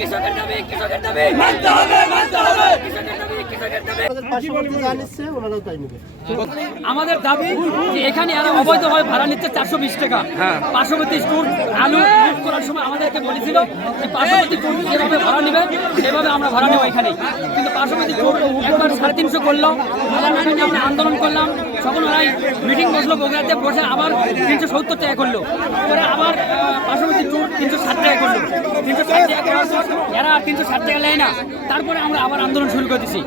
কৃষকের দাবি কৃষকের দাবি। মানতে হবে মানতে হবে। কৃষকের দাবি কৃষকের দাবি। আমাদের দাবি যে এখানে এরা অবৈধভাবে ভাড়া নিচ্ছে চারশো বিশ টাকা। পার্শ্ববর্তী স্টোর আলু করার সময় আমাদেরকে বলেছিল যে পার্শ্ববর্তী স্টোর যেভাবে ভাড়া নেবে সেভাবে আমরা ভাড়া নেব এখানে কিন্তু পার্শ্ববর্তী স্টোর একবার সাড়ে তিনশো করল। আবার মিটিংয়ে আমরা আন্দোলন করলাম। সকল ওরাই মিটিং বসল বগুড়াতে বসে আবার তিনশো সত্তর টাকা করল। পরে আবার পার্শ্ববর্তী স্টোর তিনশো ষাট টাকা করল। তিনশো ষাট টাকা করার পর এরা তিনশো ষাট টাকা নেয় না। তারপরে আমরা আবার আন্দোলন শুরু করে দিছি।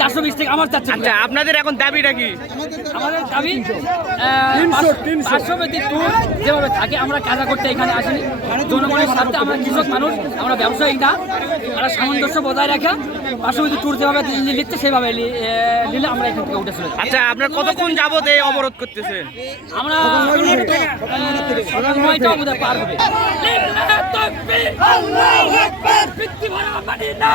চারশো বিশ টাকা আমার চাচ্ছে আচ্ছা আপনাদের এখন দাবিটা কি? আমাদের দাবি পার্শ্ববর্তী ট্যুর যেভাবে থাকে আমরা কাজা করতে এখানে আসিনি। জনগণের স্বার্থে আমরা কৃষক মানুষ আমরা ব্যবসায়ী না। আমরা সামঞ্জস্য বজায় রাখা। পার্শ্ববর্তী ট্যুর যেভাবে লিখছে সেভাবে নিলে আমরা এখান থেকে উঠে চলে যাই। আচ্ছা আপনার কতক্ষণ যাবত এই অবরোধ করতেছেন? আমরা সময়টা আমাদের পার হবে। বৃত্তি ভাড়া না।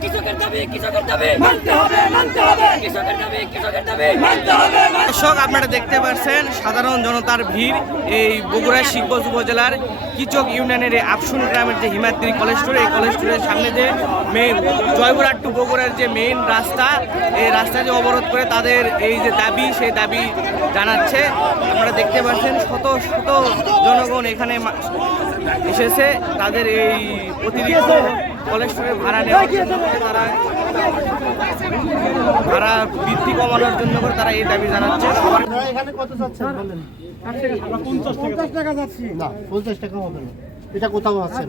কৃষকের দাবি কৃষকের দাবি। মানতে হবে মানতে হবে। কৃষকের দাবি কৃষকের দাবি। মানতে হবে দর্শক আপনারা দেখতে পাচ্ছেন সাধারণ জনতার ভিড় এই বগুড়া শিবগঞ্জ উপজেলার কিচক ইউনিয়নের এই আফসুন গ্রামের যে হিমাদ্রি কলেজ স্টোর এই কলেজ স্টোরের সামনে যে মেন জয়পুরহাট টু বগুড়ার যে মেন রাস্তা এই রাস্তা যে অবরোধ করে তাদের এই যে দাবি সেই দাবি জানাচ্ছে। আপনারা দেখতে পাচ্ছেন শত শত জনগণ এখানে মা- এসেছে তাদের এই অতিরিক্ত কলেজ ভাড়া নেওয়ার জন্য তারা ভাড়া বৃদ্ধি কমানোর জন্য করে তারা এই দাবি জানাচ্ছে। এখানে কত চাচ্ছেন বলেন। পঞ্চাশ টাকা যাচ্ছে। না পঞ্চাশ টাকা হবে না। এটা কোথাও আছে।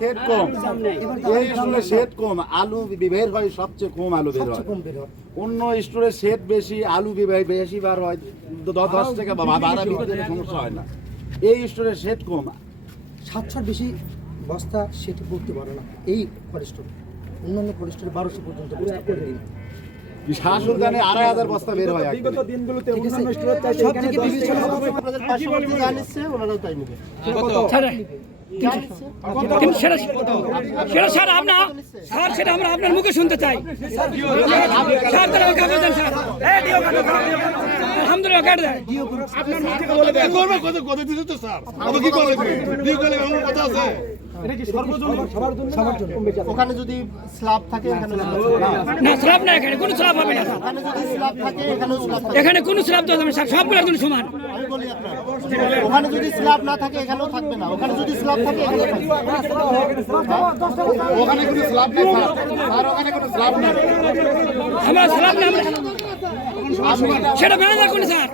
সেট কম এই সেট কম। আলু বের হয় সবচেয়ে কম আলু বের হয়। অন্য স্টোরে সেট বেশি আলু বেশি বার হয়। দশ টাকা বা সমস্যা হয় না। এই স্টোরে সেট কম। সাতশোর বেশি বস্তা সেটি করতে পারে না। এই ফরেস্টর অন্যান্য ফরেস্টরে বারোশো পর্যন্ত বস্তা করে দিন। শাসুর দানে আড়াই হাজার বস্তা বের হয় যা নিচ্ছে ওনারাও তাই নেবে। সেটা সেটা স্যার আপনার স্যার সেটা আমরা আপনার মুখে শুনতে চাই। স্যার আগে দেন স্যার। আলহামদুলিল্লাহ কেটে দেয়। ওখানে যদি স্ল্যাব থাকে এখানে না স্ল্যাব না এখানে কোনো স্ল্যাব হবে না ওখানে যদি স্ল্যাব থাকে এখানেও স্ল্যাব থাকে। এখানে কোনো স্ল্যাব না, স্যার সবগুলো একজন সমান। আমি বলি আপনার ওখানে যদি স্ল্যাব না থাকে এখানেও থাকবে না। ওখানে যদি স্ল্যাব থাকে এখানেও থাকবে ওখানে কোনো স্ল্যাব নেই স্যার স্যার ওখানে কোনো স্ল্যাব নেই আমরা স্ল্যাব না সেটা ম্যানেজার কোন স্যার